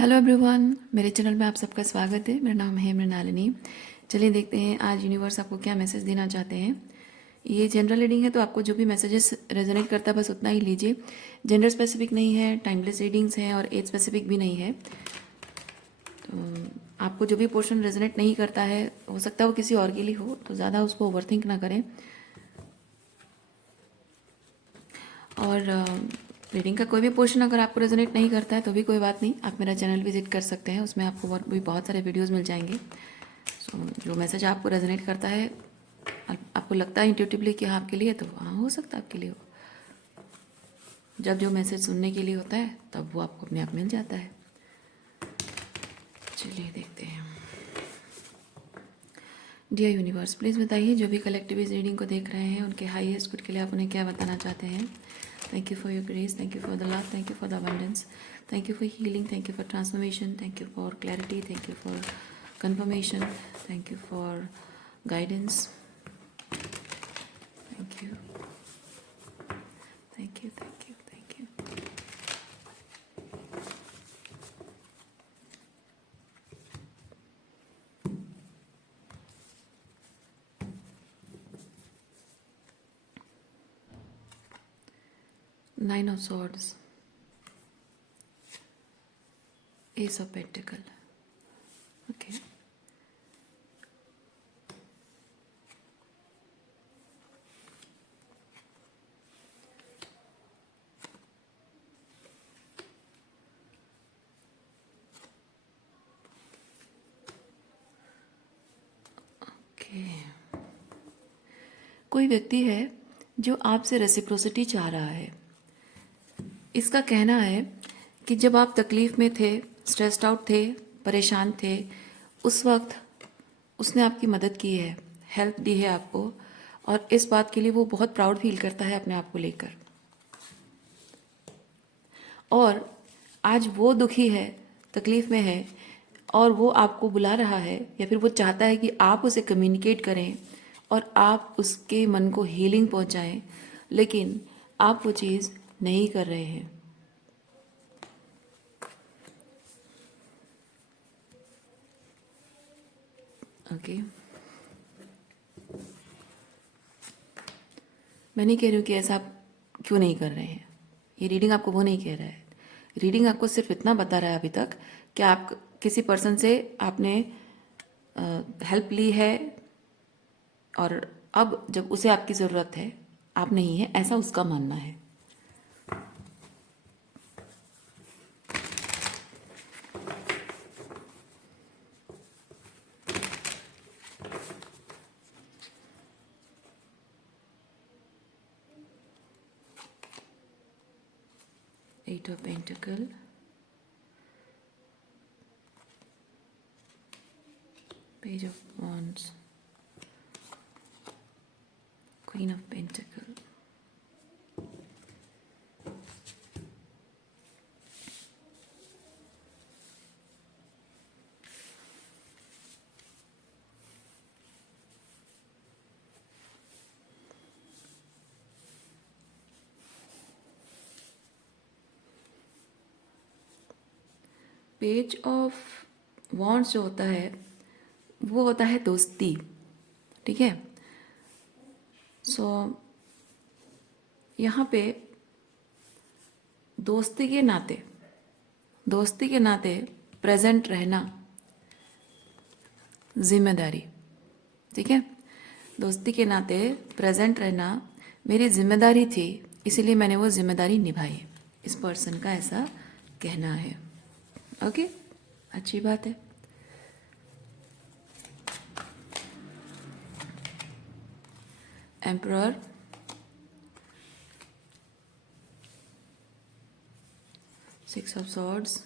Hello everyone, मेरे channel में आप सबका स्वागत है। मेरा नाम है मृणालिनी। चलिए देखते हैं आज यूनिवर्स आपको क्या मैसेज देना चाहते हैं। ये जनरल रीडिंग है तो आपको जो भी मैसेजेस रेजोनेट करता है बस उतना ही लीजिए। जेंडर स्पेसिफिक नहीं है, टाइमलेस रीडिंग्स हैं और एज स्पेसिफिक भी नहीं है। तो आपको जो भी पोर्शन रेजोनेट नहीं करता है, हो सकता है वो किसी और के लिए हो, तो ज़्यादा उसको ओवरथिंक ना करें। और रीडिंग का कोई भी पोर्शन अगर आपको रेजोनेट नहीं करता है तो भी कोई बात नहीं, आप मेरा चैनल विजिट कर सकते हैं। उसमें आपको और भी बहुत सारे वीडियोस मिल जाएंगे। सो जो मैसेज आपको रेजोनेट करता है, आपको लगता है इंट्यूटिवली कि हाँ आपके लिए, तो हाँ हो सकता है आपके लिए हो। जब जो मैसेज सुनने के लिए होता है तब वो आपको अपने आप मिल जाता है। चलिए देखते हैं। डियर यूनिवर्स, प्लीज़ बताइए जो भी कलेक्टिव इस रीडिंग को देख रहे हैं उनके हाईएस्ट गुड के लिए आप उन्हें क्या बताना चाहते हैं। Thank you for your grace, thank you for the love, thank you for the abundance, thank you for healing, thank you for transformation, thank you for clarity, thank you for confirmation, thank you for guidance, thank you, thank you, thank you, thank you. Nine of Swords, Ace of Pentacle. Okay. कोई व्यक्ति है जो आपसे reciprocity चाह रहा है। इसका कहना है कि जब आप तकलीफ़ में थे, स्ट्रेस्ड आउट थे, परेशान थे, उस वक्त उसने आपकी मदद की है, हेल्प दी है आपको, और इस बात के लिए वो बहुत प्राउड फील करता है अपने आप को लेकर। और आज वो दुखी है, तकलीफ़ में है, और वो आपको बुला रहा है या फिर वो चाहता है कि आप उसे कम्युनिकेट करें और आप उसके मन को हीलिंग पहुंचाएं, लेकिन आप वो चीज़ नहीं कर रहे हैं। ओके, मैं नहीं कह रही हूँ कि ऐसा आप क्यों नहीं कर रहे हैं। ये रीडिंग आपको वो नहीं कह रहा है। रीडिंग आपको सिर्फ इतना बता रहा है अभी तक कि आप किसी पर्सन से आपने हेल्प ली है और अब जब उसे आपकी ज़रूरत है, आप नहीं है, ऐसा उसका मानना है। Eight of Pentacle, Page of Wands, Queen of Pentacle, page of wands जो होता है वो होता है दोस्ती। ठीक है, सो यहाँ पे दोस्ती के नाते प्रेजेंट रहना जिम्मेदारी। ठीक है, दोस्ती के नाते प्रेजेंट रहना मेरी जिम्मेदारी थी, इसीलिए मैंने वो जिम्मेदारी निभाई। इस पर्सन का ऐसा कहना है। ओके, अच्छी बात है। Emperor, six of swords,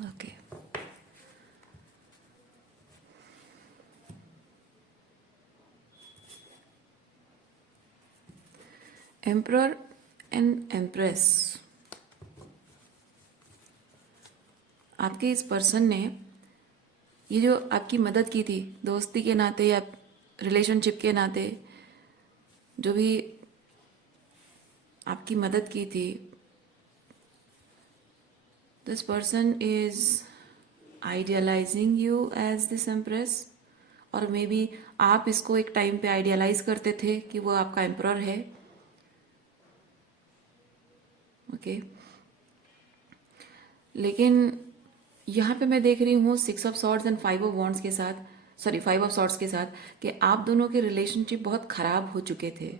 okay, emperor and empress. आपके इस पर्सन ने ये जो आपकी मदद की थी दोस्ती के नाते या रिलेशनशिप के नाते जो भी आपकी मदद की थी, this person is idealising you as this empress, और मे बी आप इसको एक टाइम पे आइडियलाइज करते थे कि वो आपका एम्परर है। ओके लेकिन यहाँ पे मैं देख रही हूँ 6 of swords and 5 of wands के साथ, सॉरी 5 ऑफ सॉर्ड्स के साथ, कि आप दोनों के रिलेशनशिप बहुत खराब हो चुके थे।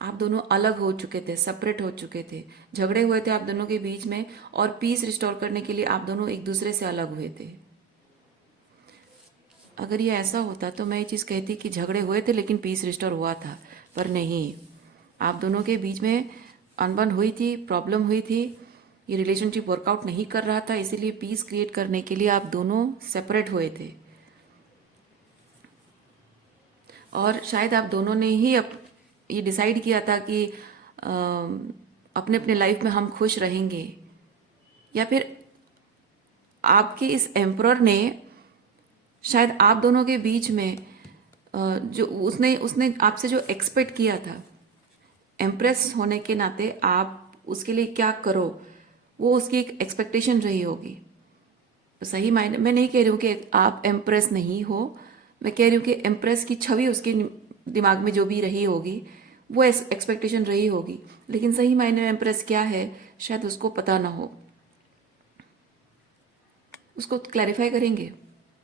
आप दोनों अलग हो चुके थे, सेपरेट हो चुके थे, झगड़े हुए थे आप दोनों के बीच में, और पीस रिस्टोर करने के लिए आप दोनों एक दूसरे से अलग हुए थे। अगर ये ऐसा होता तो मैं ये चीज़ कहती कि झगड़े हुए थे लेकिन पीस रिस्टोर हुआ था, पर नहीं, आप दोनों के बीच में अनबन हुई थी, प्रॉब्लम हुई थी, ये रिलेशनशिप वर्कआउट नहीं कर रहा था, इसीलिए पीस क्रिएट करने के लिए आप दोनों सेपरेट हुए थे। और शायद आप दोनों ने ही ये डिसाइड किया था कि अपने अपने लाइफ में हम खुश रहेंगे, या फिर आपके इस एम्परर ने शायद आप दोनों के बीच में जो उसने उसने आपसे जो एक्सपेक्ट किया था, एम्प्रेस होने के नाते आप उसके लिए क्या करो, वो उसकी एक एक्सपेक्टेशन रही होगी। तो सही मायने मैं नहीं कह रही हूँ कि आप एम्प्रेस नहीं हो, मैं कह रही हूँ कि एम्प्रेस की छवि उसके दिमाग में जो भी रही होगी वो एक्सपेक्टेशन रही होगी, लेकिन सही मायने में एम्प्रेस क्या है शायद उसको पता ना हो। उसको क्लैरिफाई करेंगे,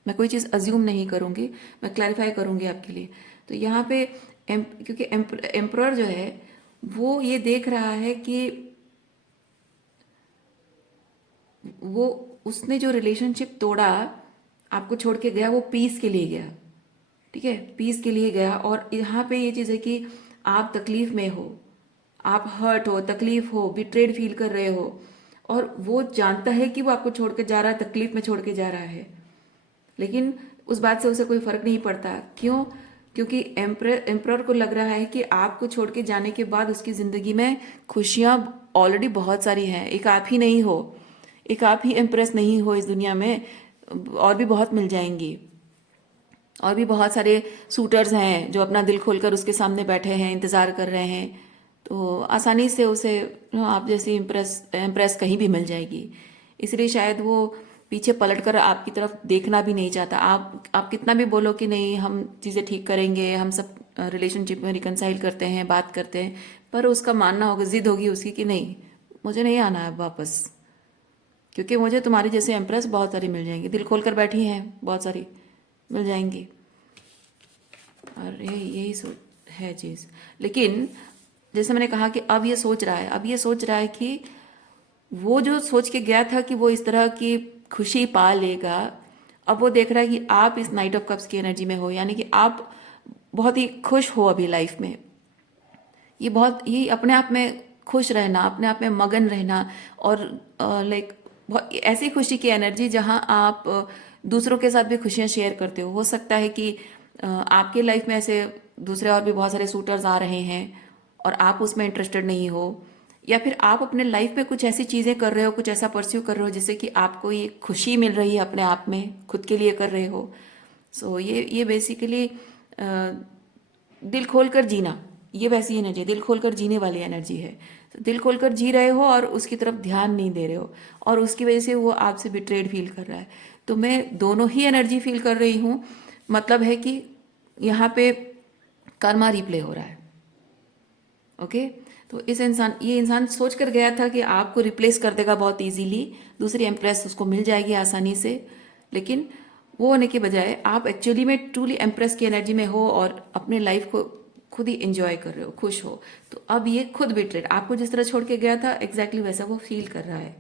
मैं कोई चीज़ अज्यूम नहीं करूँगी, मैं क्लैरिफाई करूँगी आपके लिए। तो यहाँ पे क्योंकि एम्प्रर जो है वो ये देख रहा है कि वो उसने जो रिलेशनशिप तोड़ा, आपको छोड़ के गया, वो पीस के लिए गया, ठीक है, पीस के लिए गया। और यहाँ पे ये चीज़ है कि आप तकलीफ में हो, आप हर्ट हो, तकलीफ हो, बिट्रेड फील कर रहे हो, और वो जानता है कि वो आपको छोड़ के जा रहा है, तकलीफ में छोड़ के जा रहा है, लेकिन उस बात से उसे कोई फर्क नहीं पड़ता। क्यों? क्योंकि एम्प्रर को लग रहा है कि आपको छोड़ के जाने के बाद उसकी ज़िंदगी में खुशियाँ ऑलरेडी बहुत सारी हैं, एक आप ही नहीं हो, एक आप ही एम्प्रेस नहीं हो इस दुनिया में, और भी बहुत मिल जाएंगी, और भी बहुत सारे सूटर्स हैं जो अपना दिल खोलकर उसके सामने बैठे हैं, इंतज़ार कर रहे हैं, तो आसानी से उसे आप जैसी इम्प्रेस कहीं भी मिल जाएगी। इसलिए शायद वो पीछे पलटकर आपकी तरफ देखना भी नहीं चाहता। आप कितना भी बोलो कि नहीं हम चीज़ें ठीक करेंगे, हम सब रिलेशनशिप में रिकनसाइल करते हैं, बात करते हैं, पर उसका मानना होगा, जिद होगी उसकी कि नहीं मुझे नहीं आना है वापस, क्योंकि मुझे तुम्हारी जैसे एम्प्रेस बहुत सारी मिल जाएंगी, दिल खोल कर बैठी हैं, बहुत सारी मिल जाएंगी। और यही है चीज़। लेकिन जैसे मैंने कहा कि अब ये सोच रहा है, अब ये सोच रहा है कि वो जो सोच के गया था कि वो इस तरह की खुशी पा लेगा, अब वो देख रहा है कि आप इस नाइट ऑफ कप्स की एनर्जी में हो, यानी कि आप बहुत ही खुश हो अभी लाइफ में। ये अपने आप में खुश रहना, अपने आप में मगन रहना, और लाइक ऐसी खुशी की एनर्जी जहां आप दूसरों के साथ भी खुशियां शेयर करते हो सकता है कि आपके लाइफ में ऐसे दूसरे और भी बहुत सारे सूटर्स आ रहे हैं और आप उसमें इंटरेस्टेड नहीं हो, या फिर आप अपने लाइफ में कुछ ऐसी चीज़ें कर रहे हो, कुछ ऐसा परस्यू कर रहे हो जिससे कि आपको ये खुशी मिल रही है, अपने आप में खुद के लिए कर रहे हो। सो ये बेसिकली दिल खोल कर जीना, ये वैसी एनर्जी है, दिल खोलकर जीने वाली एनर्जी है। दिल खोलकर जी रहे हो और उसकी तरफ ध्यान नहीं दे रहे हो, और उसकी वजह से वो आपसे बिट्रेड फील कर रहा है। तो मैं दोनों ही एनर्जी फील कर रही हूँ, मतलब है कि यहाँ पे कर्मा रिप्ले हो रहा है। ओके तो ये इंसान सोच कर गया था कि आपको रिप्लेस कर देगा बहुत इजीली, दूसरी एम्प्रेस उसको मिल जाएगी आसानी से, लेकिन वो होने के बजाय आप एक्चुअली में ट्रूली एम्प्रेस की एनर्जी में हो और अपने लाइफ को खुद ही एंजॉय कर रहे हो, खुश हो। तो अब ये खुद बिट्रेड, आपको जिस तरह छोड़ के गया था एग्जैक्टली वैसा वो फील कर रहा है।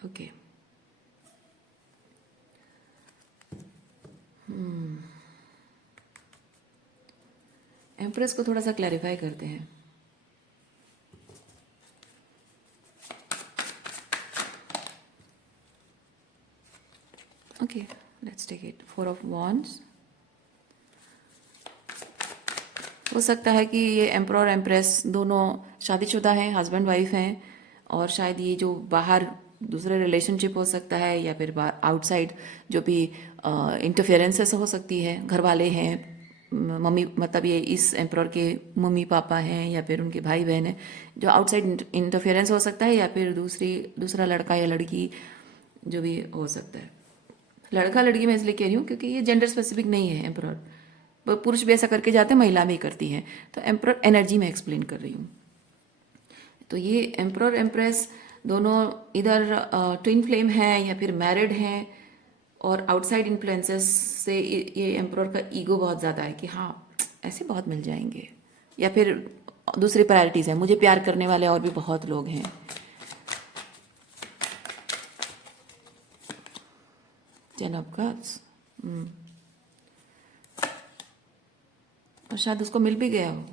ओके एम्प्रेस को थोड़ा सा क्लैरिफाई करते हैं। Okay let's take it, 4 of wands. हो सकता है कि ये एम्पर और एम्प्रेस दोनों शादीशुदा हैं, हस्बैंड वाइफ हैं, और शायद ये जो बाहर दूसरे रिलेशनशिप हो सकता है, या फिर आउटसाइड जो भी इंटरफेरेंसेस हो सकती है, घर वाले हैं, मम्मी, मतलब ये इस एम्प्रॉर के मम्मी पापा हैं या फिर उनके भाई बहन हैं, जो आउटसाइड इंटरफेरेंस हो सकता है, या फिर दूसरा लड़का या लड़की जो भी हो सकता है। लड़का लड़की मैं इसलिए कह रही हूँ क्योंकि ये जेंडर स्पेसिफिक नहीं है एम्प्रॉर, पुरुष भी ऐसा करके जाते हैं, महिला भी करती हैं, तो एम्प्रॉर एनर्जी में एक्सप्लेन कर रही हूँ। तो ये एम्प्रॉर एम्प्रेस दोनों इधर ट्विन फ्लेम है या फिर मैरिड हैं, और आउटसाइड इन्फ्लुएंसेस से ये एम्प्रॉर का ईगो बहुत ज़्यादा है कि हाँ ऐसे बहुत मिल जाएंगे, या फिर दूसरी प्रायोरिटीज़ हैं, मुझे प्यार करने वाले और भी बहुत लोग हैं। टेन ऑफ कप्स, और शायद उसको मिल भी गया हो,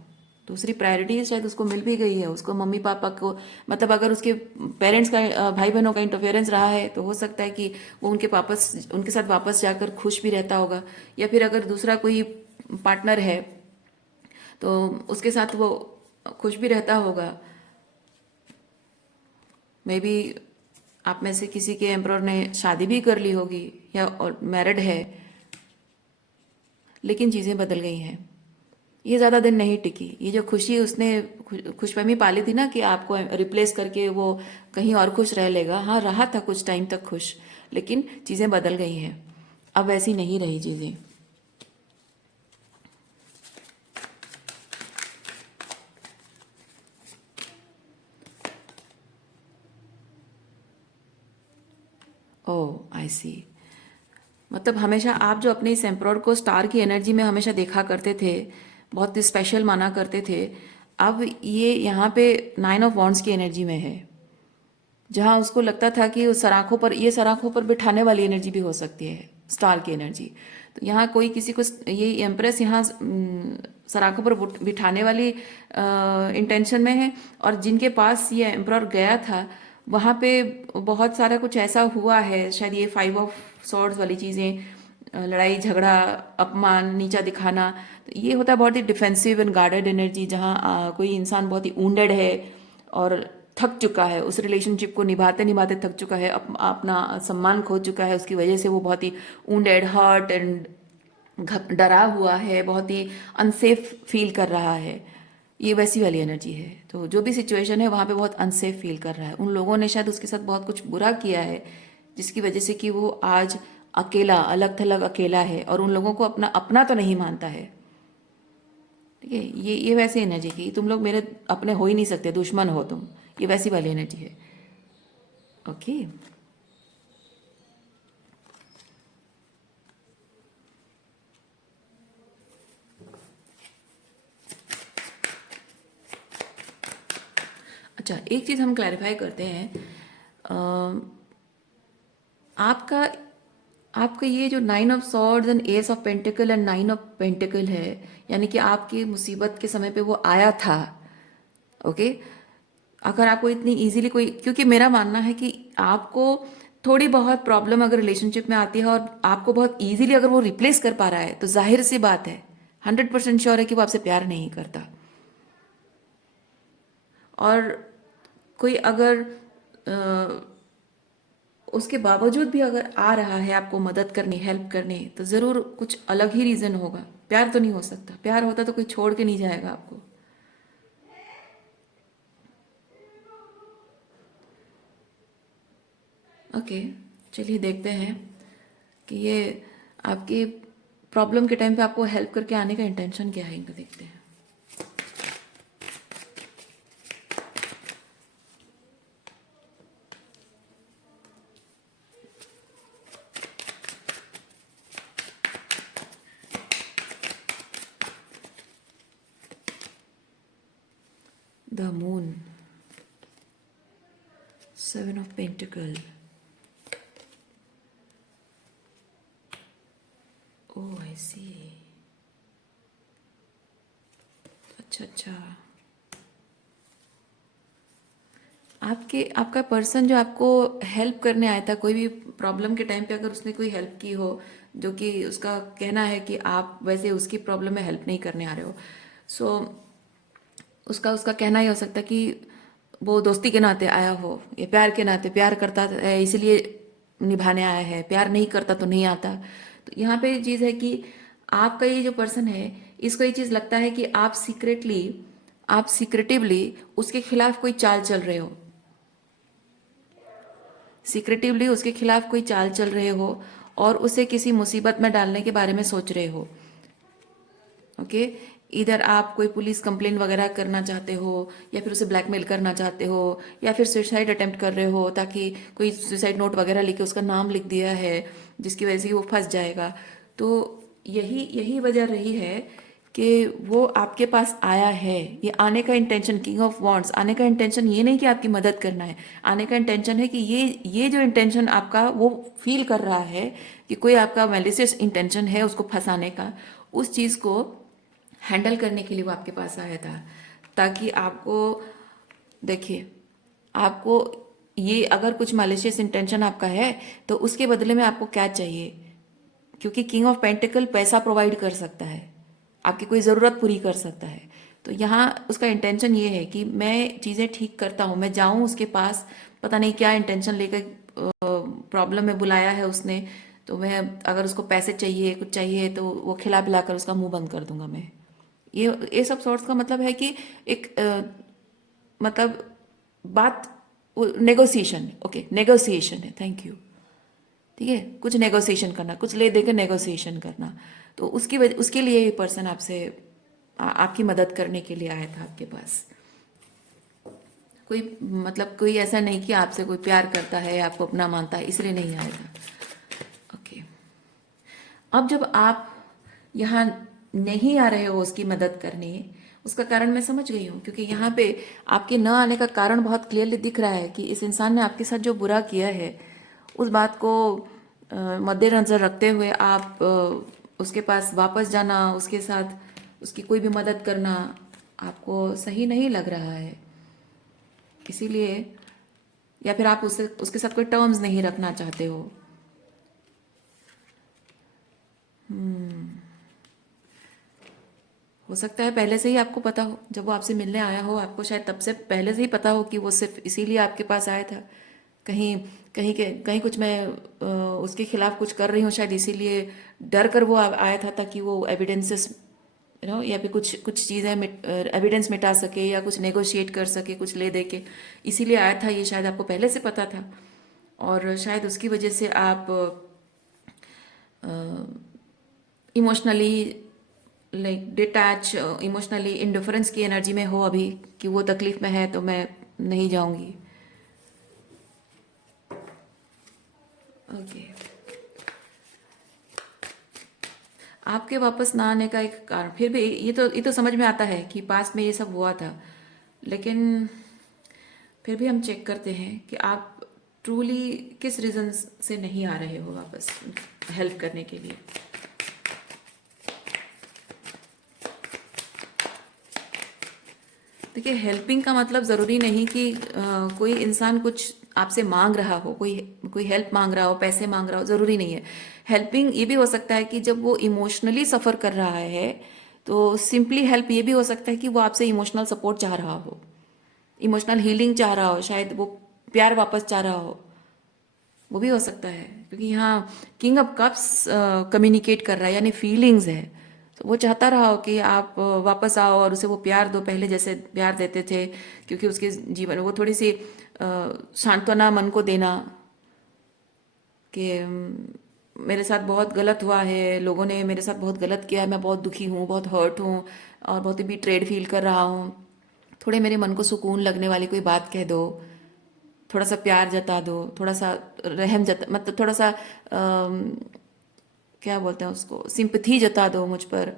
दूसरी प्रायोरिटी शायद उसको मिल भी गई है, उसको मम्मी पापा को, मतलब अगर उसके पेरेंट्स का भाई बहनों का इंटरफेरेंस रहा है तो हो सकता है कि वो उनके साथ वापस जाकर खुश भी रहता होगा, या फिर अगर दूसरा कोई पार्टनर है तो उसके साथ वो खुश भी रहता होगा। मे बी आप में से किसी के एम्प्रॉर ने शादी भी कर ली होगी या मैरिड है, लेकिन चीज़ें बदल गई हैं, ये ज़्यादा दिन नहीं टिकी। ये जो खुशी उसने खुशफहमी पाली थी ना कि आपको रिप्लेस करके वो कहीं और खुश रह लेगा, हाँ रहा था कुछ टाइम तक खुश, लेकिन चीज़ें बदल गई हैं, अब ऐसी नहीं रही चीज़ें। ओह आई सी, मतलब हमेशा आप जो अपने इस एम्प्रॉर को स्टार की एनर्जी में हमेशा देखा करते थे, बहुत स्पेशल माना करते थे, अब ये यहाँ पे 9 ऑफ वॉन्ड्स की एनर्जी में है, जहाँ उसको लगता था कि उस सराखों पर, ये सराखों पर बिठाने वाली एनर्जी भी हो सकती है स्टार की एनर्जी। तो यहाँ कोई किसी को, ये एम्प्रेस यहाँ सराखों पर बिठाने वाली इंटेंशन में है, और जिनके पास ये एम्प्रॉर गया था वहाँ पे बहुत सारा कुछ ऐसा हुआ है, शायद ये 5 ऑफ सॉर्ड्स वाली चीज़ें, लड़ाई झगड़ा, अपमान, नीचा दिखाना, तो ये होता है बहुत ही डिफेंसिव एंड गार्डेड एनर्जी, जहाँ कोई इंसान बहुत ही वुंडेड है और थक चुका है, उस रिलेशनशिप को निभाते निभाते थक चुका है, अपना सम्मान खो चुका है, उसकी वजह से वो बहुत ही वुंडेड, हर्ट एंड डरा हुआ है, बहुत ही अनसेफ फील कर रहा है, ये वैसी वाली एनर्जी है। तो जो भी सिचुएशन है वहाँ पे बहुत अनसेफ फील कर रहा है, उन लोगों ने शायद उसके साथ बहुत कुछ बुरा किया है जिसकी वजह से कि वो आज अकेला, अलग थलग अकेला है, और उन लोगों को अपना अपना तो नहीं मानता है। ठीक है, ये वैसी एनर्जी की तुम लोग मेरे अपने हो ही नहीं सकते, दुश्मन हो तुम, ये वैसी वाली एनर्जी है। ओके, अच्छा एक चीज़ हम क्लैरिफाई करते हैं, आपका आपका ये जो 9 of swords and S of pentacle and 9 of pentacle है, यानी कि आपकी मुसीबत के समय पे वो आया था। ओके, अगर आपको इतनी इजीली कोई, क्योंकि मेरा मानना है कि आपको थोड़ी बहुत प्रॉब्लम अगर रिलेशनशिप में आती है और आपको बहुत इजीली अगर वो रिप्लेस कर पा रहा है, तो जाहिर सी बात है, 100% श्योर है कि वो आपसे प्यार नहीं करता। और कोई अगर उसके बावजूद भी अगर आ रहा है आपको मदद करने, हेल्प करने, तो ज़रूर कुछ अलग ही रीज़न होगा। प्यार तो नहीं हो सकता, प्यार होता तो कोई छोड़ के नहीं जाएगा आपको। ओके, चलिए देखते हैं कि ये आपकी प्रॉब्लम के टाइम पे आपको हेल्प करके आने का इंटेंशन क्या है, इनका देखते हैं। द मून, 7 ऑफ पेंटिकल, ओह आई सी, अच्छा अच्छा, आपका पर्सन जो आपको हेल्प करने आया था, कोई भी प्रॉब्लम के टाइम पे अगर उसने कोई हेल्प की हो, जो कि उसका कहना है कि आप वैसे उसकी प्रॉब्लम में हेल्प नहीं करने आ रहे हो, सो उसका उसका कहना ही हो सकता है कि वो दोस्ती के नाते आया हो या प्यार के नाते, प्यार करता है इसलिए निभाने आया है, प्यार नहीं करता तो नहीं आता। तो यहाँ पे चीज़ है कि आपका ये जो पर्सन है, इसको ये चीज़ लगता है कि आप सीक्रेटिवली उसके खिलाफ कोई चाल चल रहे हो, सीक्रेटिवली उसके खिलाफ कोई चाल चल रहे हो और उसे किसी मुसीबत में डालने के बारे में सोच रहे हो। ओके, इधर आप कोई पुलिस कंप्लेन वगैरह करना चाहते हो, या फिर उसे ब्लैकमेल करना चाहते हो, या फिर सुसाइड अटेम्प्ट कर रहे हो ताकि कोई सुसाइड नोट वगैरह लिख के उसका नाम लिख दिया है जिसकी वजह से वो फंस जाएगा। तो यही यही वजह रही है कि वो आपके पास आया है। ये आने का इंटेंशन, किंग ऑफ वॉन्ड्स, आने का इंटेंशन ये नहीं कि आपकी मदद करना है, आने का इंटेंशन है कि ये जो इंटेंशन आपका वो फील कर रहा है कि कोई आपका मैलिशियस इंटेंशन है उसको फंसाने का, उस चीज़ को हैंडल करने के लिए वो आपके पास आया था। ताकि आपको, देखिए, आपको ये अगर कुछ मैलिशियस इंटेंशन आपका है तो उसके बदले में आपको क्या चाहिए, क्योंकि किंग ऑफ पेंटिकल पैसा प्रोवाइड कर सकता है, आपकी कोई ज़रूरत पूरी कर सकता है। तो यहाँ उसका इंटेंशन ये है कि मैं चीज़ें ठीक करता हूँ, मैं जाऊँ उसके पास, पता नहीं क्या इंटेंशन लेकर प्रॉब्लम में बुलाया है उसने, तो मैं अगर उसको पैसे चाहिए, कुछ चाहिए, तो वो खिला पिला कर उसका मुंह बंद कर दूंगा मैं। ये सब सॉर्ट्स का मतलब है कि एक मतलब बात, नेगोशिएशन, ओके, नेगोशिएशन है, थैंक यू। ठीक है, कुछ नेगोशिएशन करना, कुछ ले देकर नेगोशिएशन करना। तो उसके लिए ये पर्सन आपसे आपकी मदद करने के लिए आया था आपके पास। कोई मतलब कोई ऐसा नहीं कि आपसे कोई प्यार करता है, आपको अपना मानता है, इसलिए नहीं आया था। ओके, अब जब आप यहाँ नहीं आ रहे हो उसकी मदद करने, उसका कारण मैं समझ गई हूँ, क्योंकि यहाँ पे आपके न आने का कारण बहुत क्लियरली दिख रहा है कि इस इंसान ने आपके साथ जो बुरा किया है उस बात को मद्देनजर रखते हुए आप उसके पास वापस जाना, उसके साथ उसकी कोई भी मदद करना आपको सही नहीं लग रहा है। इसीलिए, या फिर आप उसके साथ कोई टर्म्स नहीं रखना चाहते हो। हो सकता है पहले से ही आपको पता हो, जब वो आपसे मिलने आया हो आपको शायद तब से पहले से ही पता हो कि वो सिर्फ इसीलिए आपके पास आया था। कहीं कहीं कुछ मैं उसके खिलाफ कुछ कर रही हूँ, शायद इसीलिए डर कर वो आया था, ताकि वो एविडेंसेस या फिर कुछ कुछ चीज़ें एविडेंस मिटा सके या कुछ नेगोशिएट कर सके, कुछ ले दे के, इसीलिए आया था। ये शायद आपको पहले से पता था और शायद उसकी वजह से आप emotionally like detach, emotionally indifference की एनर्जी में हो अभी, कि वो तकलीफ में है तो मैं नहीं जाऊंगी। ओके, आपके वापस ना आने का एक कारण, फिर भी ये तो समझ में आता है कि पास्ट में ये सब हुआ था, लेकिन फिर भी हम चेक करते हैं कि आप ट्रूली किस रीजन से नहीं आ रहे हो वापस हेल्प करने के लिए। देखिए, हेल्पिंग का मतलब ज़रूरी नहीं कि कोई इंसान कुछ आपसे मांग रहा हो, कोई कोई हेल्प मांग रहा हो, पैसे मांग रहा हो, ज़रूरी नहीं है। हेल्पिंग ये भी हो सकता है कि जब वो इमोशनली सफ़र कर रहा है तो सिंपली हेल्प ये भी हो सकता है कि वो आपसे इमोशनल सपोर्ट चाह रहा हो, इमोशनल हीलिंग चाह रहा हो, शायद वो प्यार वापस चाह रहा हो, वो भी हो सकता है। क्योंकि यहाँ किंग ऑफ कप्स कम्युनिकेट कर रहा है, यानी फीलिंग्स है। तो वो चाहता रहा हो कि आप वापस आओ और उसे वो प्यार दो, पहले जैसे प्यार देते थे, क्योंकि उसके जीवन वो थोड़ी सी सांत्वना मन को देना कि मेरे साथ बहुत गलत हुआ है, लोगों ने मेरे साथ बहुत गलत किया है, मैं बहुत दुखी हूँ, बहुत हर्ट हूँ और बहुत ही बीट्रेड फील कर रहा हूँ, थोड़े मेरे मन को सुकून लगने वाली कोई बात कह दो, थोड़ा सा प्यार जता दो, थोड़ा सा रहम जता, मतलब थोड़ा सा क्या बोलते हैं उसको, सिंपथी जता दो मुझ पर,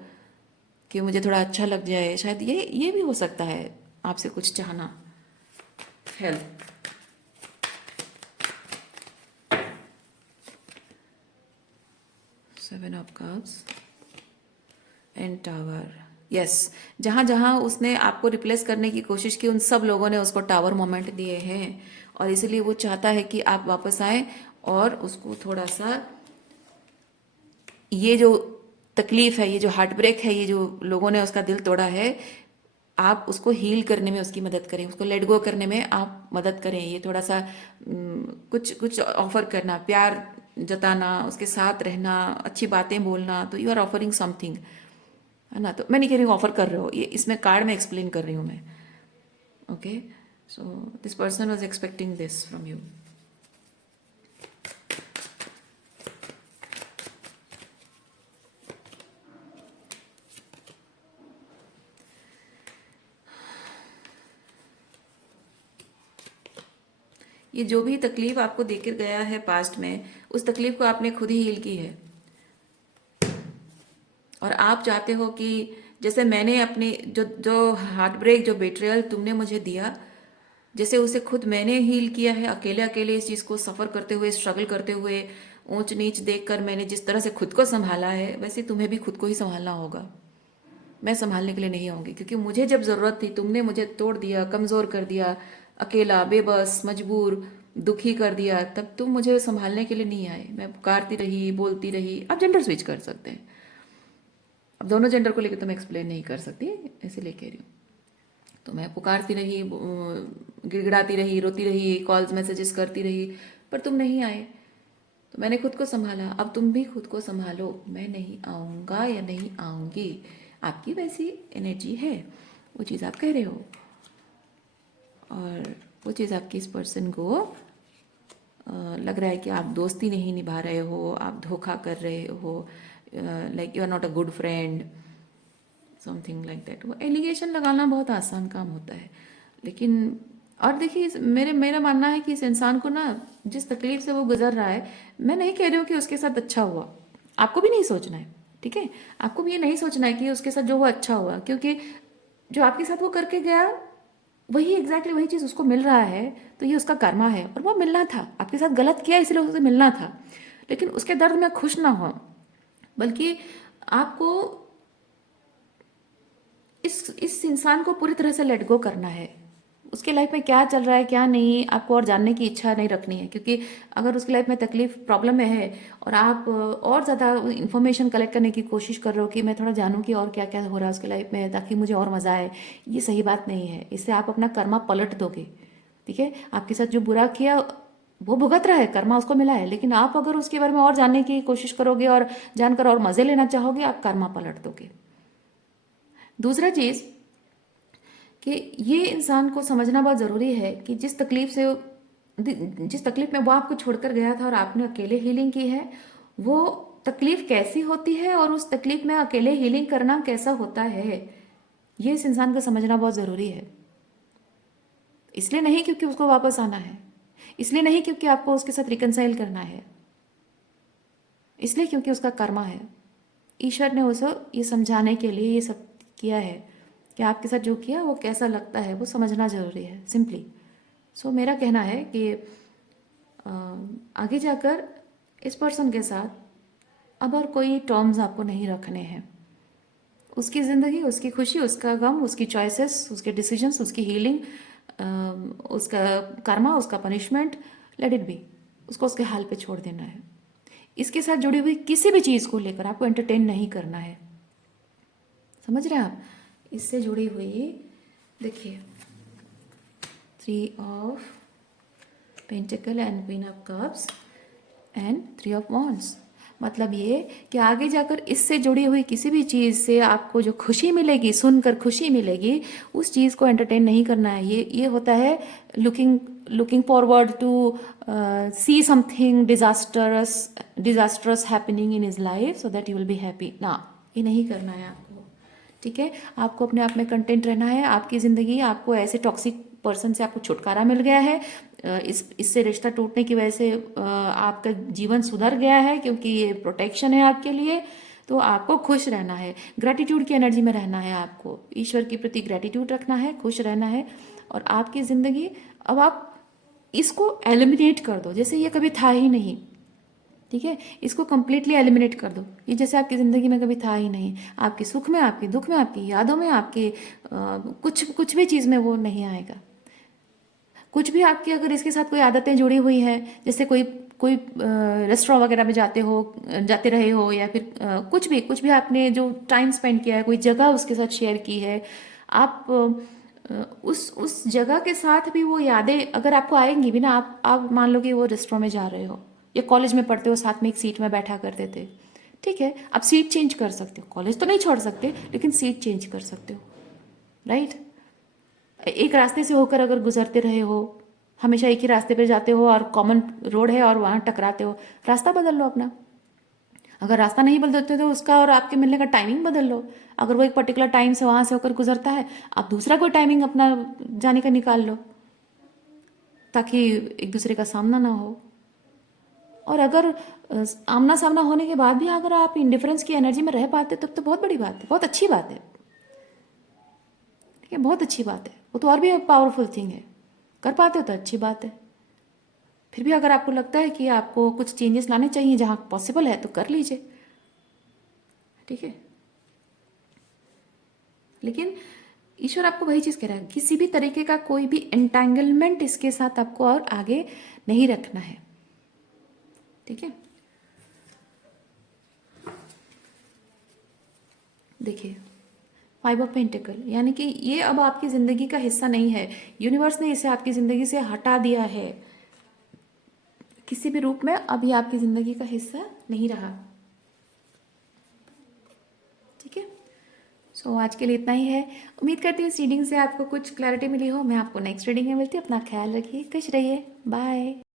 कि मुझे थोड़ा अच्छा लग जाए। शायद ये भी हो सकता है आपसे कुछ चाहना, help. Seven of cups and tower, yes, जहाँ जहाँ उसने आपको रिप्लेस करने की कोशिश की उन सब लोगों ने उसको टावर मोमेंट दिए हैं, और इसीलिए वो चाहता है कि आप वापस आए और उसको थोड़ा सा ये जो तकलीफ है, ये जो हार्ट ब्रेक है, ये जो लोगों ने उसका दिल तोड़ा है, आप उसको हील करने में उसकी मदद करें, उसको लेट गो करने में आप मदद करें। ये थोड़ा सा कुछ कुछ ऑफर करना, प्यार जताना, उसके साथ रहना, अच्छी बातें बोलना, तो यू आर ऑफरिंग समथिंग, है ना। तो मैं नहीं कह रही हूँ ऑफर कर रहे हो, ये इसमें कार्ड में एक्सप्लेन कर रही हूँ मैं। Okay, so this person was expecting this from you. ये जो भी तकलीफ आपको देकर गया है पास्ट में, उस तकलीफ को आपने खुद ही हील की है। और आप चाहते हो कि जैसे मैंने अपनी जो जो हार्ट ब्रेक, जो बेट्रियल तुमने मुझे दिया, जैसे उसे खुद मैंने हील किया है, अकेले अकेले इस चीज़ को सफ़र करते हुए, स्ट्रगल करते हुए, ऊंच नीच देखकर मैंने जिस तरह से खुद को संभाला है, वैसे तुम्हें भी खुद को ही संभालना होगा। मैं संभालने के लिए नहीं आऊँगी, क्योंकि मुझे जब ज़रूरत थी तुमने मुझे तोड़ दिया, कमज़ोर कर दिया, अकेला, बेबस, मजबूर, दुखी कर दिया, तब तुम मुझे संभालने के लिए नहीं आए। मैं पुकारती रही, बोलती रही। आप जेंडर स्विच कर सकते हैं। अब दोनों जेंडर को लेकर तो मैं एक्सप्लेन नहीं कर सकती, इसीलिए कह रही हूँ। तो मैं पुकारती रही, गिड़गिड़ाती रही, रोती रही, कॉल्स मैसेजेस करती रही, पर तुम नहीं आए। तो मैंने खुद को संभाला। अब तुम भी खुद को संभालो। मैं नहीं आऊँगा या नहीं आऊँगी, आपकी वैसी एनर्जी है, वो चीज़ आप कह रहे हो, और वो चीज़ आपकी इस पर्सन को लग रहा है कि आप दोस्ती नहीं निभा रहे हो, आप धोखा कर रहे हो, like you are not a good friend, something like that. वो एलिगेशन लगाना बहुत आसान काम होता है, लेकिन और देखिए मेरा मानना है कि इस इंसान को ना, जिस तकलीफ से वो गुजर रहा है, मैं नहीं कह रही हूँ कि उसके साथ अच्छा हुआ, आपको भी नहीं सोचना है, ठीक है। आपको भी ये नहीं सोचना है कि उसके साथ जो हुआ अच्छा हुआ, क्योंकि जो आपके साथ वो करके गया, वही एग्जैक्टली वही चीज़ उसको मिल रहा है, तो ये उसका कर्मा है, और वो मिलना था। आपके साथ गलत किया इसलिए उसे मिलना था, लेकिन उसके दर्द में खुश ना हो, बल्कि आपको इस इंसान को पूरी तरह से लेट गो करना है। उसके लाइफ में क्या चल रहा है क्या नहीं, आपको और जानने की इच्छा नहीं रखनी है, क्योंकि अगर उसकी लाइफ में तकलीफ, प्रॉब्लम में है, और आप और ज़्यादा इन्फॉर्मेशन कलेक्ट करने की कोशिश कर रहे हो कि मैं थोड़ा जानूं कि और क्या क्या हो रहा है उसकी लाइफ में, ताकि मुझे और मज़ा आए, ये सही बात नहीं है। इससे आप अपना कर्मा पलट दोगे, ठीक है। आपके साथ जो बुरा किया वो भुगत रहा है, कर्मा उसको मिला है, लेकिन आप अगर उसके बारे में और जानने की कोशिश करोगे और जानकर और मज़े लेना चाहोगे, आप कर्मा पलट दोगे। दूसरा चीज़ कि ये इंसान को समझना बहुत ज़रूरी है कि जिस तकलीफ में वो आपको छोड़कर गया था और आपने अकेले हीलिंग की है, वो तकलीफ कैसी होती है और उस तकलीफ में अकेले हीलिंग करना कैसा होता है, ये इस इंसान को समझना बहुत ज़रूरी है। इसलिए नहीं क्योंकि उसको वापस आना है, इसलिए नहीं क्योंकि आपको उसके साथ रिकनसाइल करना है, इसलिए क्योंकि उसका कर्मा है। ईश्वर ने उसे ये समझाने के लिए ये सब किया है कि आपके साथ जो किया वो कैसा लगता है, वो समझना ज़रूरी है, सिंपली। सो मेरा कहना है कि आगे जाकर इस पर्सन के साथ अब और कोई टर्म्स आपको नहीं रखने हैं। उसकी ज़िंदगी, उसकी खुशी, उसका गम, उसकी चॉइसेस, उसके डिसीजंस, उसकी हीलिंग, उसका कर्मा, उसका पनिशमेंट, लेट इट बी। उसको उसके हाल पे छोड़ देना है। इसके साथ जुड़ी हुई किसी भी चीज़ को लेकर आपको एंटरटेन नहीं करना है, समझ रहे हैं आप। इससे जुड़ी हुई, देखिए, 3 of pentacle and queen of cups and 3 of wands. मतलब ये कि आगे जाकर इससे जुड़ी हुई किसी भी चीज़ से आपको जो खुशी मिलेगी, सुनकर खुशी मिलेगी, उस चीज़ को एंटरटेन नहीं करना है। ये होता है looking forward to see something disastrous happening in his life so that you will be happy ना, ये नहीं करना है आपको, ठीक है। आपको अपने आप में कंटेंट रहना है। आपकी ज़िंदगी, आपको ऐसे टॉक्सिक पर्सन से आपको छुटकारा मिल गया है, इससे रिश्ता टूटने की वजह से आपका जीवन सुधर गया है, क्योंकि ये प्रोटेक्शन है आपके लिए। तो आपको खुश रहना है, ग्रैटिट्यूड की एनर्जी में रहना है, आपको ईश्वर के प्रति ग्रैटिट्यूड रखना है, खुश रहना है। और आपकी ज़िंदगी, अब आप इसको एलिमिनेट कर दो जैसे ये कभी था ही नहीं, ठीक है। इसको कंप्लीटली एलिमिनेट कर दो, ये जैसे आपकी ज़िंदगी में कभी था ही नहीं। आपके सुख में, आपके दुख में, आपकी यादों में, आपके कुछ भी चीज़ में वो नहीं आएगा। कुछ भी आपकी अगर इसके साथ कोई आदतें जुड़ी हुई हैं, जैसे कोई कोई रेस्टोरेंट वगैरह में जाते रहे हो, या फिर कुछ भी आपने जो टाइम स्पेंड किया है, कोई जगह उसके साथ शेयर की है, आप उस जगह के साथ भी वो यादें अगर आपको आएंगी भी ना, आप मान लो कि वो रेस्टोरेंट में जा रहे हो या कॉलेज में पढ़ते हो, साथ में एक सीट में बैठा करते थे, ठीक है, आप सीट चेंज कर सकते हो, कॉलेज तो नहीं छोड़ सकते लेकिन सीट चेंज कर सकते हो, राइट। एक रास्ते से होकर अगर गुजरते रहे हो, हमेशा एक ही रास्ते पे जाते हो और कॉमन रोड है और वहाँ टकराते हो, रास्ता बदल लो अपना। अगर रास्ता नहीं बदलते तो उसका और आपके मिलने का टाइमिंग बदल लो। अगर वो एक पर्टिकुलर टाइम से वहाँ से होकर गुजरता है, आप दूसरा कोई टाइमिंग अपना जाने का निकाल लो, ताकि एक दूसरे का सामना ना हो। और अगर आमना सामना होने के बाद भी अगर आप इंडिफरेंस की एनर्जी में रह पाते तब तो बहुत बड़ी बात है, बहुत अच्छी बात है, ठीक है, बहुत अच्छी बात है। वो तो और भी पावरफुल थिंग है, कर पाते हो तो अच्छी बात है। फिर भी अगर आपको लगता है कि आपको कुछ चेंजेस लाने चाहिए जहाँ पॉसिबल है तो कर लीजिए, ठीक है। लेकिन ईश्वर आपको वही चीज़ कह रहा है, किसी भी तरीके का कोई भी एंटेंगलमेंट इसके साथ आपको और आगे नहीं रखना है, ठीक है। देखिए, 5 ऑफ पेंटिकल यानी कि ये अब आपकी ज़िंदगी का हिस्सा नहीं है, यूनिवर्स ने इसे आपकी ज़िंदगी से हटा दिया है, किसी भी रूप में अब ये आपकी ज़िंदगी का हिस्सा नहीं रहा, ठीक है। सो आज के लिए इतना ही है। उम्मीद करती हूँ इस रीडिंग से आपको कुछ क्लैरिटी मिली हो। मैं आपको नेक्स्ट रीडिंग में मिलती हूँ। अपना ख्याल रखिए, खुश रहिए, बाय।